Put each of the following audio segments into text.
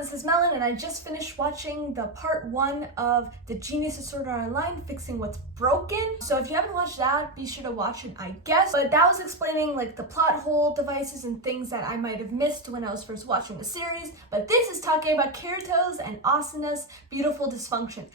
this is Melon, and I just finished watching the part 1 of The Genius Disorder Online, Fixing What's Broken. So if you haven't watched that, be sure to watch it, I guess. But that was explaining like the plot hole devices and things that I might have missed when I was first watching the series. But this is talking about Kirito's and Asuna's beautiful dysfunction.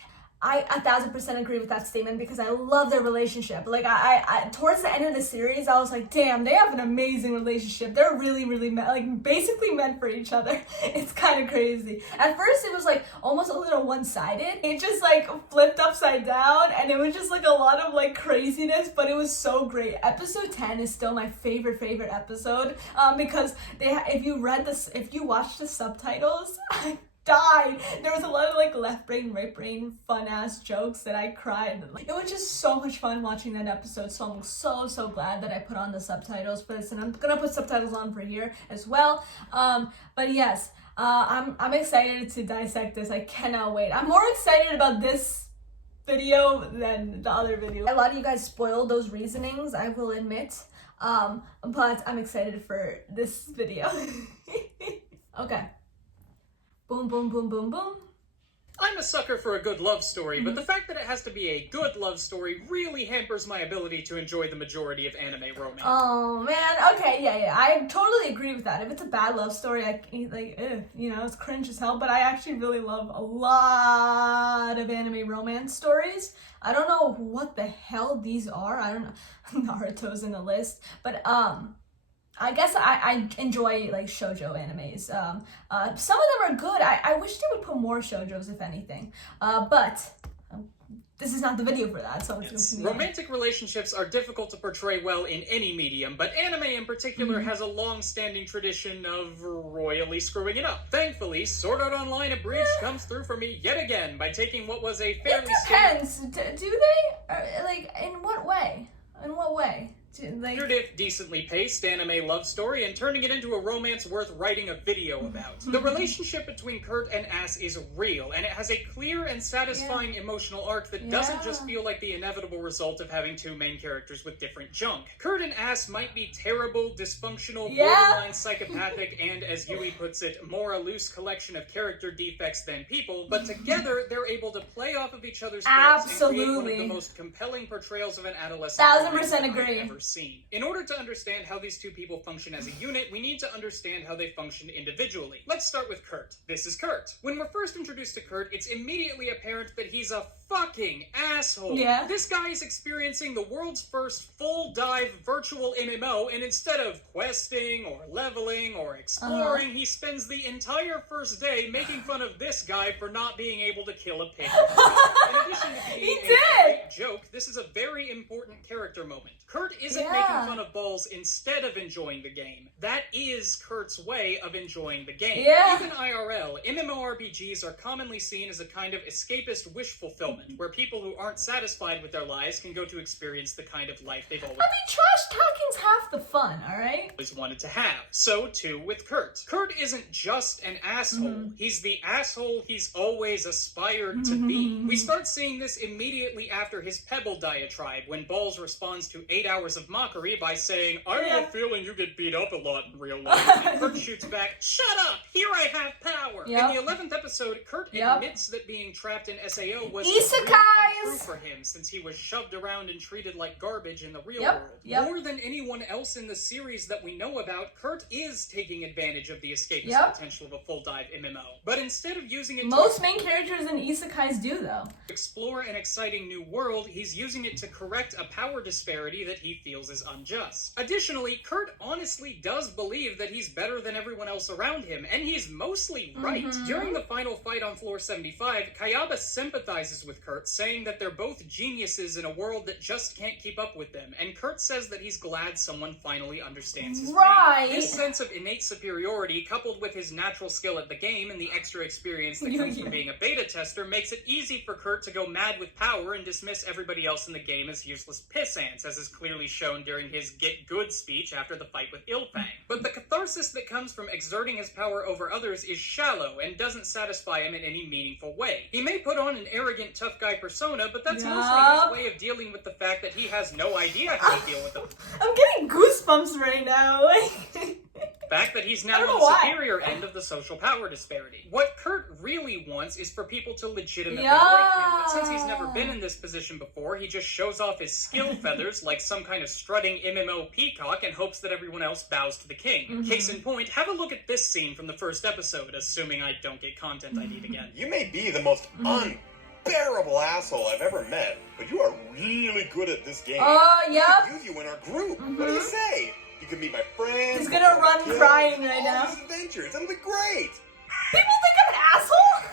I 1000% agree with that statement because I love their relationship. Like I towards the end of the series, I was like, damn, they have an amazing relationship. They're really like basically meant for each other. It's kind of crazy. At first, it was like almost a little one-sided. It just like flipped upside down, and it was just like a lot of like craziness. But it was so great. Episode 10 is still my favorite episode because if you watch the subtitles. Died. There was a lot of like left brain, right brain, fun ass jokes that I cried. It was just so much fun watching that episode. So I'm so glad that I put on the subtitles for this, and I'm gonna put subtitles on for here as well. But yes, I'm excited to dissect this. I cannot wait. I'm more excited about this video than the other video. A lot of you guys spoiled those reasonings, I will admit. But I'm excited for this video. Okay. Boom, boom, boom, boom, boom. I'm a sucker for a good love story, but the fact that it has to be a good love story really hampers my ability to enjoy the majority of anime romance. Oh man, okay, yeah, I totally agree with that. If it's a bad love story, it's cringe as hell, but I actually really love a lot of anime romance stories. I don't know what the hell these are. I don't know. Naruto's in the list, but I guess I enjoy like shoujo animes. Some of them are good. I wish they would put more shoujos, if anything. But this is not the video for that, so yes. Romantic relationships are difficult to portray well in any medium, but anime in particular has a long-standing tradition of royally screwing it up. Thankfully, Sword Art Online Abridged comes through for me yet again by taking what was a fairly... It depends. Do they? Like, in what way? In what way? If decently paced anime love story and turning it into a romance worth writing a video about. The relationship between Kurt and Ass is real, and it has a clear and satisfying emotional arc that doesn't just feel like the inevitable result of having two main characters with different junk. Kurt and Ass might be terrible, dysfunctional, borderline psychopathic, and, as Yui puts it, more a loose collection of character defects than people, but together they're able to play off of each other's faults and create one of the most compelling portrayals of an adolescent 1000% agree. I've ever seen. In order to understand how these two people function as a unit, we need to understand how they function individually. Let's start with Kurt. This is Kurt. When we're first introduced to Kurt, it's immediately apparent that he's a fucking asshole. Yeah. This guy is experiencing the world's first full dive virtual MMO, and instead of questing or leveling or exploring, he spends the entire first day making fun of this guy for not being able to kill a pig. In addition to being a great joke, this is a very important character moment. Kurt isn't making fun of balls instead of enjoying the game. That is Kurt's way of enjoying the game. Even IRL, MMORPGs are commonly seen as a kind of escapist wish fulfillment, where people who aren't satisfied with their lives can go to experience the kind of life they've always trash talking's half the fun, alright? Wanted to have. So too with Kurt. Kurt isn't just an asshole. He's the asshole he's always aspired to be. We start seeing this immediately after his Pebble diatribe, when Balls responds to 8 hours of mockery by saying, I have a feeling you get beat up a lot in real life. And Kurt shoots back, shut up! Here I have power! In the 11th episode, Kurt admits that being trapped in SAO was true for him, since he was shoved around and treated like garbage in the real world. More than anyone else in the series that we know about, Kurt is taking advantage of the escapist potential of a full dive MMO. But instead of using it most main characters in isekais do, though. Explore an exciting new world, he's using it to correct a power disparity that he feels is unjust. Additionally, Kurt honestly does believe that he's better than everyone else around him, and he's mostly right. During the final fight on floor 75, Kayaba sympathizes with Kurt, saying that they're both geniuses in a world that just can't keep up with them, and Kurt says that he's glad someone finally understands his pain. This sense of innate superiority, coupled with his natural skill at the game and the extra experience that comes from being a beta tester, makes it easy for Kurt to go mad with power and dismiss everybody else in the game as useless piss ants, as is clearly shown during his get good speech after the fight with Ilfang. But the catharsis that comes from exerting his power over others is shallow and doesn't satisfy him in any meaningful way. He may put on an arrogant tough guy persona, but that's mostly his way of dealing with the fact that he has no idea how to deal with them. I'm getting goosebumps right now. fact that he's now I don't on know the why. superior end of the social power disparity. What Kurt really wants is for people to legitimately Yeah. like him, but since he's never been in this position before, he just shows off his skill feathers like some kind of strutting MMO peacock and hopes that everyone else bows to the king. Case in point, have a look at this scene from the first episode, assuming I don't get content ID again. You may be the most unbearable asshole I've ever met, but you are really good at this game. Yep. We could use you in our group. What do you say? You could be my friend. He's gonna run crying right now. All these adventures. It'll be great. People think I'm an asshole?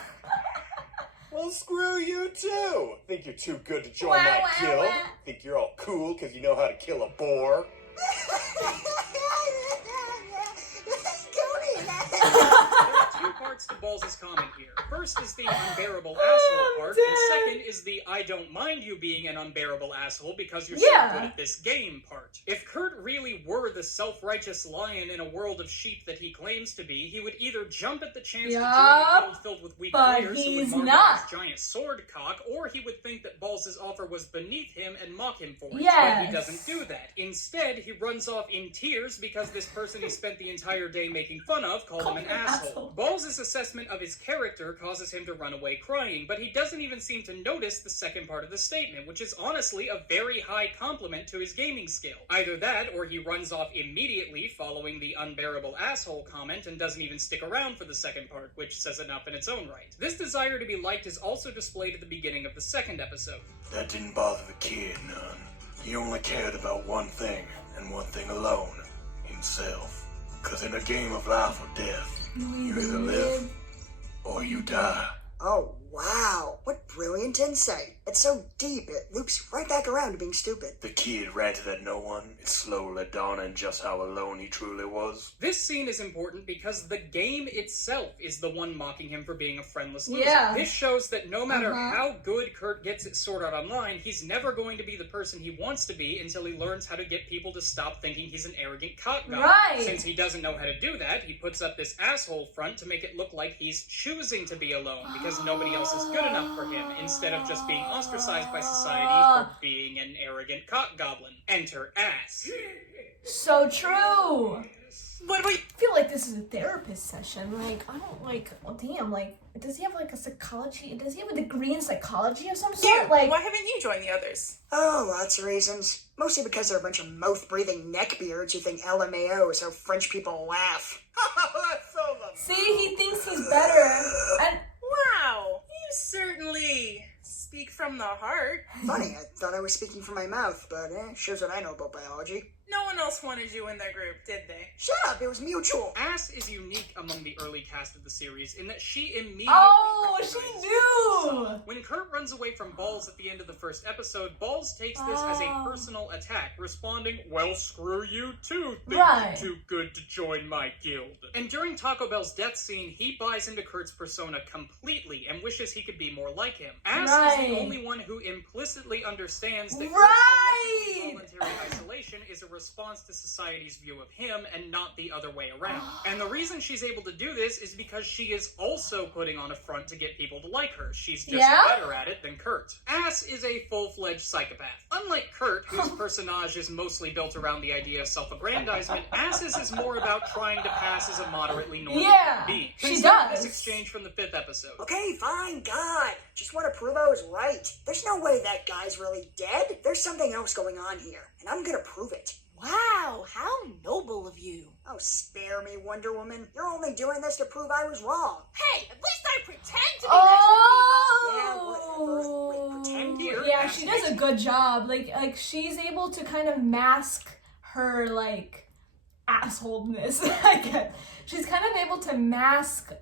Well, screw you too. Think you're too good to join my guild? Think you're all cool because you know how to kill a boar? There are two parts to Balls' comment here. First is the unbearable asshole part, and second is the I don't mind you being an unbearable asshole because you're so good at this game part. If Kurt really were the self-righteous lion in a world of sheep that he claims to be, he would either jump at the chance to join a guild filled with weak players who would marvel his giant sword cock, or he would think that Balls' offer was beneath him and mock him for it. But he doesn't do that. Instead, he runs off in tears because this person he spent the entire day making fun of called him an asshole. Balls' assessment of his character causes him to run away crying, but he doesn't even seem to notice the second part of the statement, which is honestly a very high compliment to his gaming skill. Either that, or he runs off immediately following the unbearable asshole comment and doesn't even stick around for the second part, which says enough in its own right. This desire to be liked is also displayed at the beginning of the second episode. That didn't bother the kid none. He only cared about one thing, and one thing alone. Himself. 'Cause in a game of life or death, you either live or you die. Oh, wow. What brilliant insight. It's so deep, it loops right back around to being stupid. The kid ranted at no one. It slowly dawned on just how alone he truly was. This scene is important because the game itself is the one mocking him for being a friendless loser. This shows that no matter how good Kurt gets it Sword Art Online, he's never going to be the person he wants to be until he learns how to get people to stop thinking he's an arrogant cock god. Since he doesn't know how to do that, he puts up this asshole front to make it look like he's choosing to be alone because nobody else is good enough for him, instead of just being ostracized by society for being an arrogant cock goblin. Enter ass. So true. What do we... I feel like this is a therapist session. Like, I don't like, oh damn, like, does he have like a psychology, does he have a degree in psychology of some sort? Like, why haven't you joined the others? Oh, lots of reasons. Mostly because they're a bunch of mouth-breathing neckbeards who think LMAO is how French people laugh. That's so lovely. see, he thinks he's better. And Wow, you certainly speak from the heart. Funny, I thought I was speaking from my mouth, but shows what I know about biology. No one else wanted you in their group, did they? Shut up, it was mutual. Ass is unique among the early cast of the series in that she immediately she recognizes knew. when Kurt runs away from Balls at the end of the first episode, Balls takes this as a personal attack, responding, well, screw you too, think you're too good to join my guild. And during Taco Bell's death scene, he buys into Kurt's persona completely and wishes he could be more like him. Ass is the only one who implicitly understands that Kurt's voluntary isolation is a response to society's view of him and not the other way around. And the reason she's able to do this is because she is also putting on a front to get people to like her. She's just better at it than Kurt. Ass is a full-fledged psychopath. Unlike Kurt, whose personage is mostly built around the idea of self-aggrandizement, Ass's is more about trying to pass as a moderately normal human being. Consider this exchange from the 5th episode. Okay, fine, God. Just want to prove I was right. There's no way that guy's really dead. There's something else going on here, and I'm gonna prove it. Wow, how noble of you. Oh, spare me, Wonder Woman. You're only doing this to prove I was wrong. Hey, at least I pretend to be Wait, pretend here? Yeah, she does a good job. Like she's able to kind of mask her, like, assholeness, I guess. She's kind of able to mask,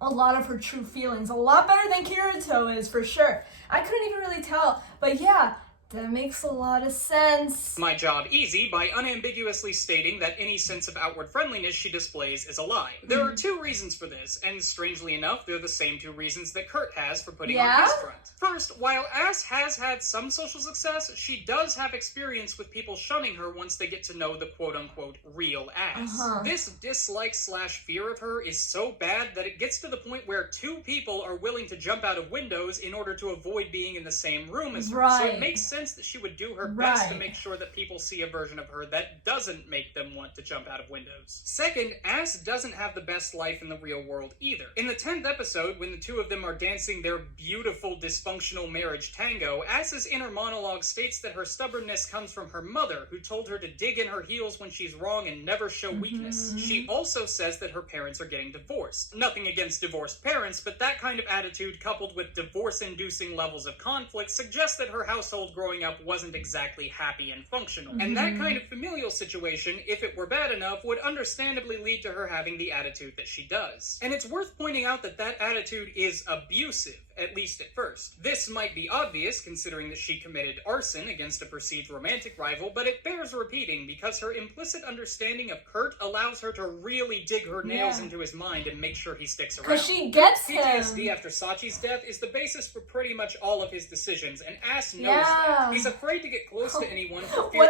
a lot of her true feelings. A lot better than Kirito is, for sure. I couldn't even really tell, but yeah, that makes a lot of sense. My job easy by unambiguously stating that any sense of outward friendliness she displays is a lie. There are 2 reasons for this, and strangely enough, they're the same 2 reasons that Kurt has for putting on his front. First, while Ass has had some social success, she does have experience with people shunning her once they get to know the quote-unquote real Ass. This dislike/fear of her is so bad that it gets to the point where 2 people are willing to jump out of windows in order to avoid being in the same room as her. So it makes sense sense that she would do her best to Right. make sure that people see a version of her that doesn't make them want to jump out of windows. Second, Ass doesn't have the best life in the real world either. In the 10th episode, when the two of them are dancing their beautiful dysfunctional marriage tango, Ass's inner monologue states that her stubbornness comes from her mother, who told her to dig in her heels when she's wrong and never show weakness. She also says that her parents are getting divorced. Nothing against divorced parents, but that kind of attitude coupled with divorce-inducing levels of conflict suggests that her household growing up wasn't exactly happy and functional. And that kind of familial situation, if it were bad enough, would understandably lead to her having the attitude that she does. And it's worth pointing out that that attitude is abusive, at least at first. This might be obvious, considering that she committed arson against a perceived romantic rival, but it bears repeating because her implicit understanding of Kurt allows her to really dig her nails into his mind and make sure he sticks around. Because she gets him. PTSD after Sachi's death is the basis for pretty much all of his decisions, and Ass knows that. He's afraid to get close to anyone for fear.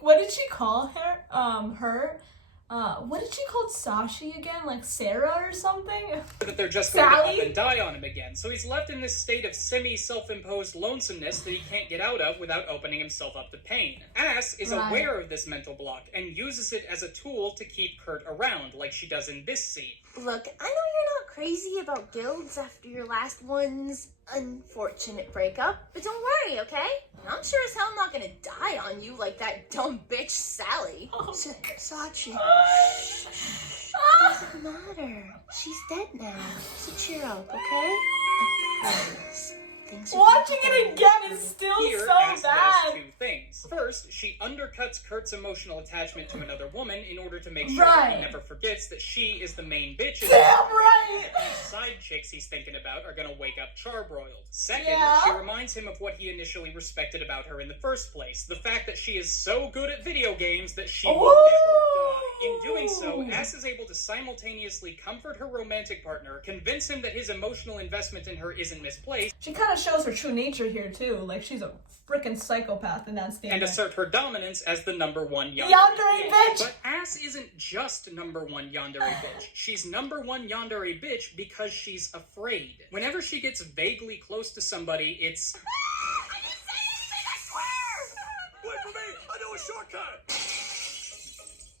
What did she call her? What did she call Sashi again? Like Sarah or something? That they're just going to Sally? up and die on him again. So he's left in this state of semi-self-imposed lonesomeness that he can't get out of without opening himself up to pain. Ass is aware of this mental block and uses it as a tool to keep Kurt around, like she does in this scene. Look, I know you're not crazy about guilds after your last one's unfortunate breakup, but don't worry, okay? I'm sure as hell not gonna die on you like that dumb bitch Sally. Sachi. Doesn't matter. She's dead now, so cheer up, okay? I promise. Things are Watching gonna it again is still Here, so Ass bad. does two things. First, she undercuts Kurt's emotional attachment to another woman in order to make sure that he never forgets that she is the main bitch. Damn right! The side chicks he's thinking about are gonna wake up charbroiled. Second, she reminds him of what he initially respected about her in the first place. The fact that she is so good at video games that she will never die. In doing so, Ass is able to simultaneously comfort her romantic partner, convince him that his emotional investment in her isn't misplaced, She kind of shows her true nature here too. Like she's a freaking psychopath in that statement. and assert her dominance as the number one yandere bitch! But Ass isn't just number one yandere bitch. She's number one yandere bitch because she's afraid. Whenever she gets vaguely close to somebody, it's... Wait for me! I know a shortcut!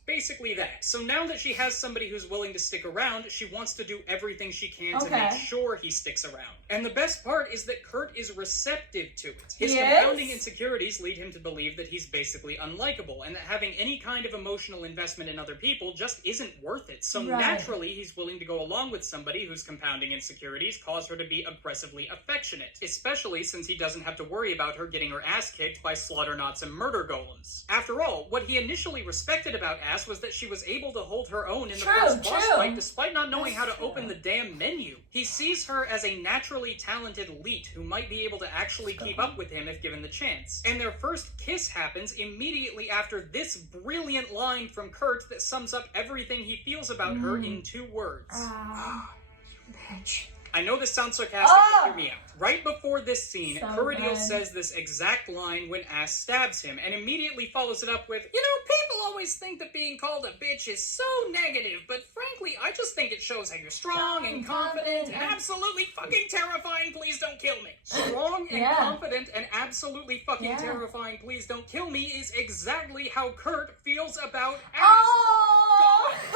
basically that. So now that she has somebody who's willing to stick around, she wants to do everything she can to make sure he sticks around. And the best part is that Kurt is receptive to it. His compounding insecurities lead him to believe that he's basically unlikable, and that having any kind of emotional investment in other people just isn't worth it. So naturally, he's willing to go along with somebody whose compounding insecurities cause her to be aggressively affectionate, especially since he doesn't have to worry about her getting her ass kicked by slaughternauts and murder golems. After all, what he initially respected about Ass was that she was able to hold her own in the first boss fight despite not knowing how to open the damn menu. He sees her as a naturally talented leet who might be able to actually keep up with him if given the chance. And their first kiss happens immediately after this brilliant line from Kurt that sums up everything he feels about her in 2 words. Bitch. I know this sounds sarcastic, but hear me out. Right before this scene, Kirito says this exact line when Ass stabs him, and immediately follows it up with, "You know, people always think that being called a bitch is so negative, but frankly, I just think it shows how you're strong and confident and absolutely fucking terrifying, please don't kill me." Strong and confident and absolutely fucking terrifying, please don't kill me is exactly how Kurt feels about Ass.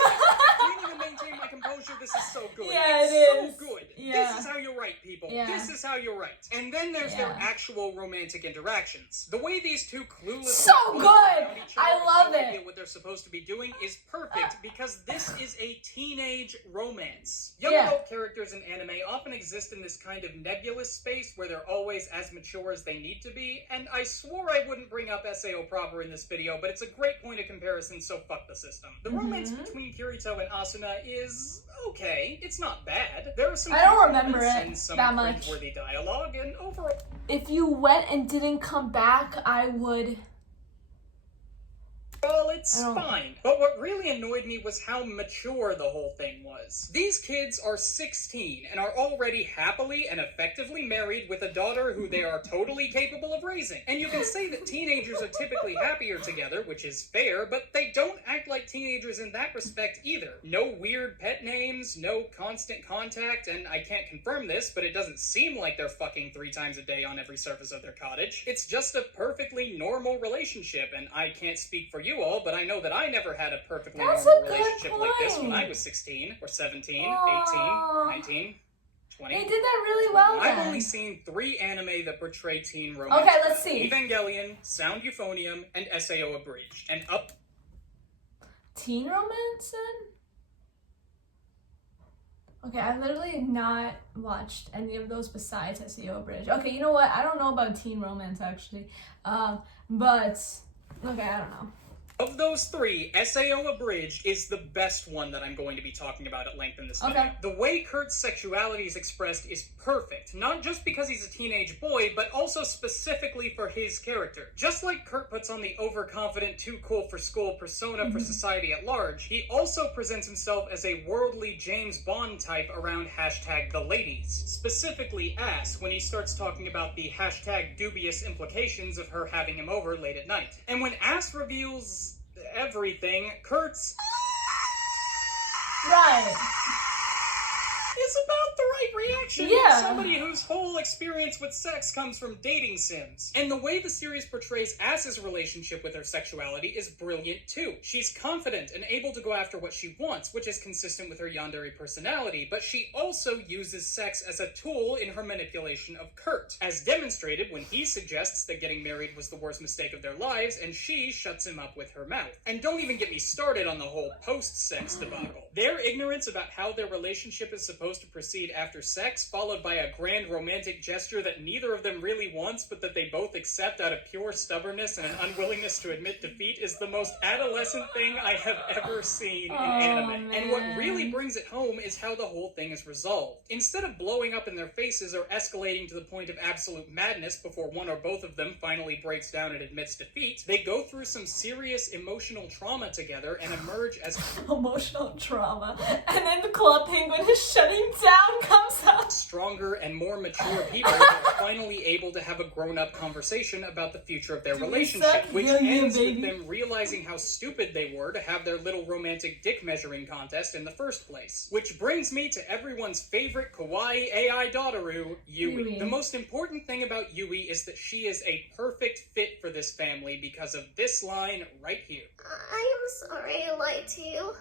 I can't even maintain my composure. This is so good. It's so good. This is how you write, people. This is how you write. And then there's their actual romantic interactions. The way these two clueless I love it. What they're supposed to be doing is perfect because this is a teenage romance. Young adult characters in anime often exist in this kind of nebulous space where they're always as mature as they need to be, and I swore I wouldn't bring up SAO proper in this video, but it's a great point of comparison, so fuck the system. The romance between Kirito and Asuna is okay. It's not bad. There are some and some cringeworthy dialogue, and overall... If you went and didn't come back, I would Well, it's fine. But what really annoyed me was how mature the whole thing was. These kids are 16 and are already happily and effectively married with a daughter who they are totally capable of raising. And you can say that teenagers are typically happier together, which is fair, but they don't act like teenagers in that respect either. No weird pet names, no constant contact, and I can't confirm this, but it doesn't seem like they're fucking 3 times a day on every surface of their cottage. It's just a perfectly normal relationship, and I can't speak for you all, but I know that I never had a perfectly normal relationship like this when I was 16, or 17, 18, 19, 20. They did that really well then. I've only seen 3 anime that portray teen romance. Okay, let's see. Evangelion, Sound Euphonium, and SAO Abridged. And up... Teen romance then? Okay, I've literally not watched any of those besides SAO Abridged. Okay, you know what? I don't know about teen romance actually. But okay, I don't know. Of those 3, SAO Abridged is the best one that I'm going to be talking about at length in this video. The way Kurt's sexuality is expressed is perfect, not just because he's a teenage boy, but also specifically for his character. Just like Kurt puts on the overconfident, too cool for school persona for society at large, he also presents himself as a worldly James Bond type around hashtag the ladies. Specifically ass, when he starts talking about the hashtag dubious implications of her having him over late at night. And when ass reveals everything, Kurt's is about the right reaction to somebody whose whole experience with sex comes from dating sims. And the way the series portrays Ass's relationship with her sexuality is brilliant too. She's confident and able to go after what she wants, which is consistent with her yandere personality, but she also uses sex as a tool in her manipulation of Kurt, as demonstrated when he suggests that getting married was the worst mistake of their lives, and she shuts him up with her mouth. And don't even get me started on the whole post-sex debacle. Their ignorance about how their relationship is supposed to proceed after sex, followed by a grand romantic gesture that neither of them really wants, but that they both accept out of pure stubbornness and an unwillingness to admit defeat, is the most adolescent thing I have ever seen in anime. Man. And what really brings it home is how the whole thing is resolved. Instead of blowing up in their faces or escalating to the point of absolute madness before one or both of them finally breaks down and admits defeat, they go through some serious emotional trauma together and emerge as emotional trauma. And then the Club Penguin is shutting down comes up. Stronger and more mature people are finally able to have a grown-up conversation about the future of their relationship, which ends with them realizing how stupid they were to have their little romantic dick measuring contest in the first place. Which brings me to everyone's favorite kawaii AI daughteru, Yui. The most important thing about Yui is that she is a perfect fit for this family because of this line right here. I am sorry I lied to you.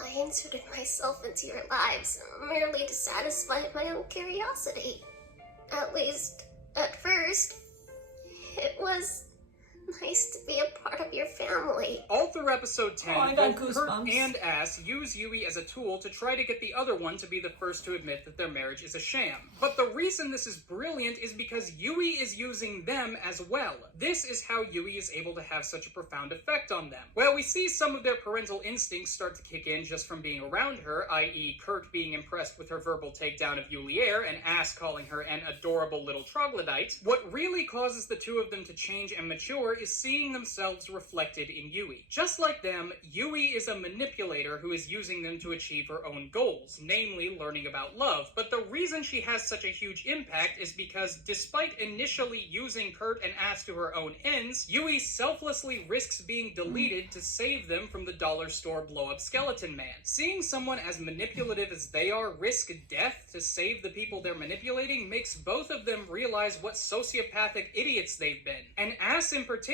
I inserted myself into your lives merely to satisfy my own curiosity. At least, at first, it was nice to be a part of your family. All through episode 10, got both Kurt goosebumps. and Ass use Yui as a tool to try to get the other one to be the first to admit that their marriage is a sham. But the reason this is brilliant is because Yui is using them as well. This is how Yui is able to have such a profound effect on them. Well, we see some of their parental instincts start to kick in just from being around her, i.e. Kurt being impressed with her verbal takedown of Yuliere and Ass calling her an adorable little troglodyte. What really causes the two of them to change and mature is seeing themselves reflected in Yui. Just like them, Yui is a manipulator who is using them to achieve her own goals, namely learning about love. But the reason she has such a huge impact is because despite initially using Kurt and Ass to her own ends, Yui selflessly risks being deleted to save them from the dollar store blow-up skeleton man. Seeing someone as manipulative as they are risk death to save the people they're manipulating makes both of them realize what sociopathic idiots they've been. And Ass in particular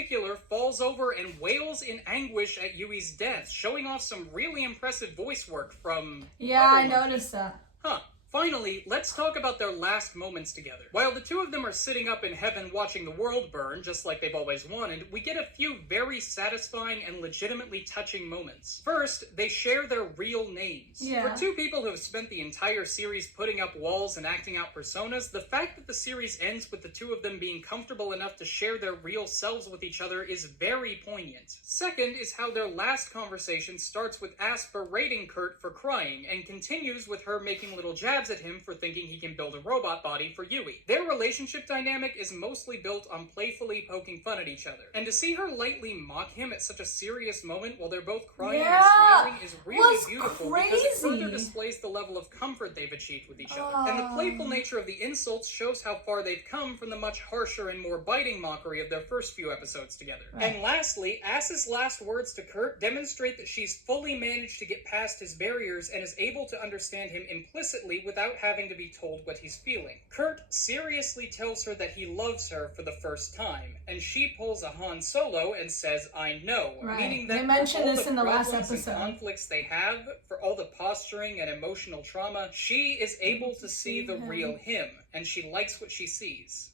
falls over and wails in anguish at Yui's death, showing off some really impressive voice work from... Yeah, I noticed that. Huh. Finally, let's talk about their last moments together. While the two of them are sitting up in heaven watching the world burn, just like they've always wanted, we get a few very satisfying and legitimately touching moments. First, they share their real names. Yeah. For two people who have spent the entire series putting up walls and acting out personas, the fact that the series ends with the two of them being comfortable enough to share their real selves with each other is very poignant. Second is how their last conversation starts with Ass berating Kurt for crying, and continues with her making little jabs jabs at him for thinking he can build a robot body for Yui. Their relationship dynamic is mostly built on playfully poking fun at each other. And to see her lightly mock him at such a serious moment while they're both crying and smiling is really beautiful because it further displays the level of comfort they've achieved with each other. And the playful nature of the insults shows how far they've come from the much harsher and more biting mockery of their first few episodes together. And lastly, Ass's last words to Kurt demonstrate that she's fully managed to get past his barriers and is able to understand him implicitly without having to be told what he's feeling. Kurt seriously tells her that he loves her for the first time, and she pulls a Han Solo and says, "I know," meaning that they mentioned for this all in the the last problems and episode. conflicts they have, for all the posturing and emotional trauma, she is able to see the real him, and she likes what she sees.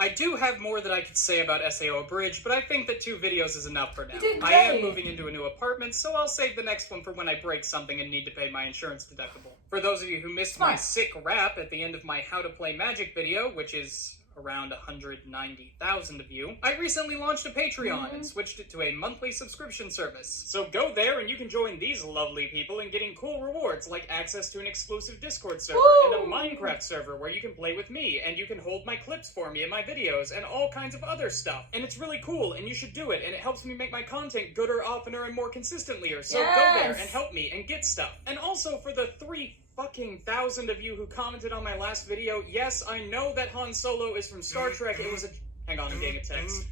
I do have more that I could say about SAO Abridged, but I think that 2 videos is enough for now. I am moving into a new apartment, so I'll save the next one for when I break something and need to pay my insurance deductible. For those of you who missed my sick rap at the end of my How to Play Magic video, which is around 190,000 of you, I recently launched a Patreon and switched it to a monthly subscription service. So go there and you can join these lovely people in getting cool rewards like access to an exclusive Discord server and a Minecraft server where you can play with me and you can hold my clips for me in my videos and all kinds of other stuff. And it's really cool and you should do it and it helps me make my content gooder, oftener, and more consistently. So go there and help me and get stuff. And also for the 3,000 of you who commented on my last video, yes, I know that Han Solo is from Star Trek. It was a... Hang on, I'm getting a text.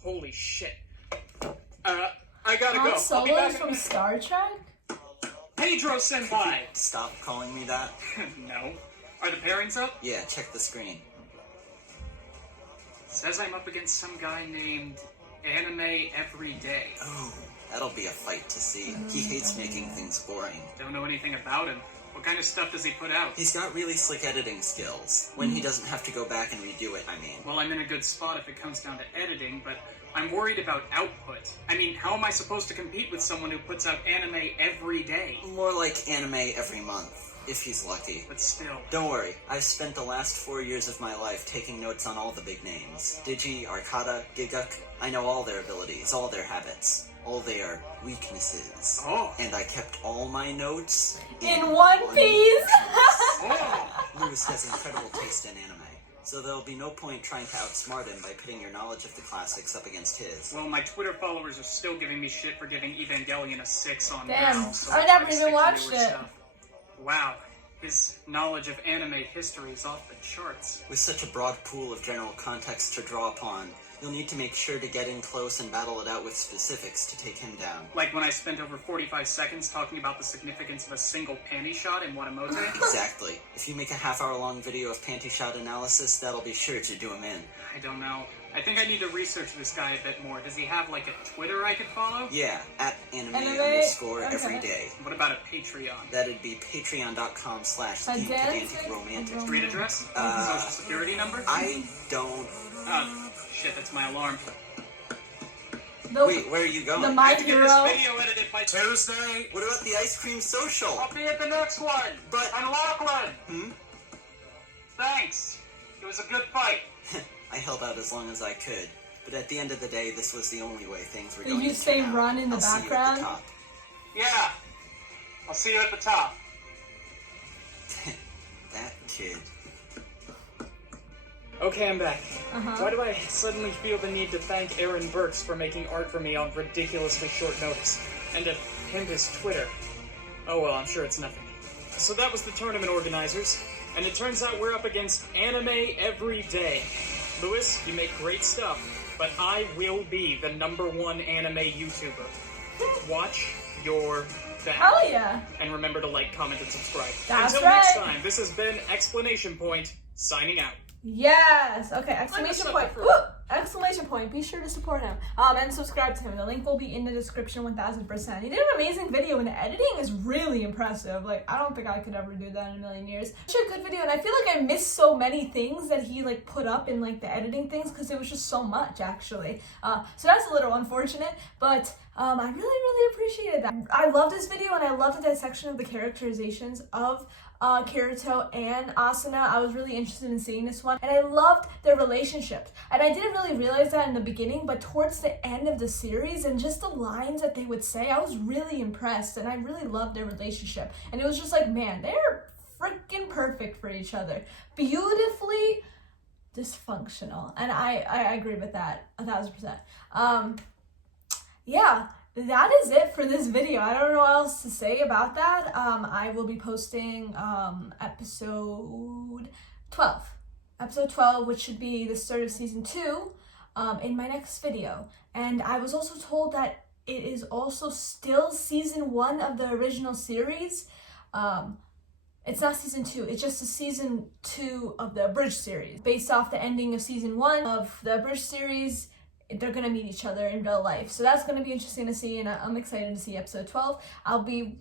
Holy shit. I gotta go. Han Solo is from Star Trek? Pedro Senpai! Stop calling me that. No. Are the pairings up? Yeah, check the screen. Says I'm up against some guy named Anime Every Day. Oh, that'll be a fight to see. He hates making things boring. Don't know anything about him. What kind of stuff does he put out? He's got really slick editing skills. When he doesn't have to go back and redo it, I mean. Well, I'm in a good spot if it comes down to editing, but I'm worried about output. I mean, how am I supposed to compete with someone who puts out anime every day? More like anime every month, if he's lucky. But still. Don't worry, I've spent the last 4 years of my life taking notes on all the big names. Digi, Arcada, Giguk. I know all their abilities, all their habits, all their weaknesses. Oh. And I kept all my notes in One Piece! Lewis has incredible taste in anime, so there'll be no point trying to outsmart him by pitting your knowledge of the classics up against his. Well, my Twitter followers are still giving me shit for giving Evangelion a 6 on Damn, Now, so I never even watched it. Stuff. Wow, his knowledge of anime history is off the charts. With such a broad pool of general context to draw upon, you'll need to make sure to get in close and battle it out with specifics to take him down. Like when I spent over 45 seconds talking about the significance of a single panty shot in Watamote? Exactly. If you make a half-hour-long video of panty shot analysis, that'll be sure to do him in. I don't know. I think I need to research this guy a bit more. Does he have, like, a Twitter I could follow? Yeah, at anime_everyday. What about a Patreon? That'd be patreon.com/thepedantic-romantic. Street address? Social security number? I don't... Shit, that's my alarm. Wait, where are you going? The My Hero. This video edited by Tuesday. What about the ice cream social? I'll be at the next one. But... I'm Lachlan. Thanks. It was a good fight. I held out as long as I could, but at the end of the day, this was the only way things were going to turn out. Did you say run in the background? See you at the top. Yeah. I'll see you at the top. That kid. Okay, I'm back. Why do I suddenly feel the need to thank Aaron Burks for making art for me on ridiculously short notice? And to pimp his Twitter? Oh well, I'm sure it's nothing. So that was the tournament organizers, and it turns out we're up against Anime Every Day. Lewis, you make great stuff, but I will be the #1 anime YouTuber. Watch your back. Hell yeah. And remember to like, comment, and subscribe. That's Until right. next time, this has been Explanation Point, signing out. Yes! Okay, exclamation point. Woo! Exclamation point. Be sure to support him. And subscribe to him. The link will be in the description 1000%. He did an amazing video and the editing is really impressive. Like, I don't think I could ever do that in a million years. Such a good video, and I feel like I missed so many things that he like put up in like the editing things because it was just so much actually. So that's a little unfortunate, but I really appreciated that. I love this video, and I love the dissection of the characterizations of Kirito and Asuna. I was really interested in seeing this one, and I loved their relationships. And I didn't really realize that in the beginning, but towards the end of the series and just the lines that they would say, I was really impressed, and I really loved their relationship. And it was just like, man, they're freaking perfect for each other. Beautifully dysfunctional. And I agree with that 1,000%. Yeah, that is it for this video. I don't know what else to say about that. I will be posting episode 12, which should be the start of season 2, in my next video. And I was also told that it is also still season 1 of the original series. It's not season 2, it's just a season 2 of the Abridged series. Based off the ending of season 1 of the Abridged series, they're gonna meet each other in real life. So that's gonna be interesting to see, and I'm excited to see episode 12. I'll be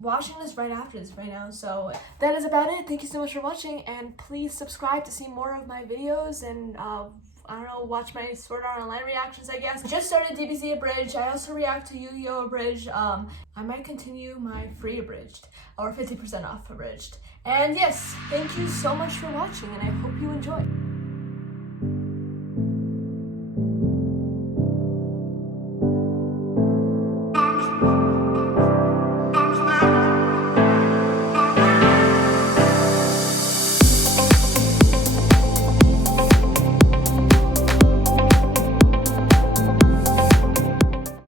watching this right after this right now. So that is about it. Thank you so much for watching, and please subscribe to see more of my videos, and I don't know, watch my Sword Art Online reactions, I guess. I just started DBZ Abridged. I also react to Yu-Gi-Oh! Abridged. I might continue my free Abridged, or 50% off Abridged. And yes, thank you so much for watching, and I hope you enjoy.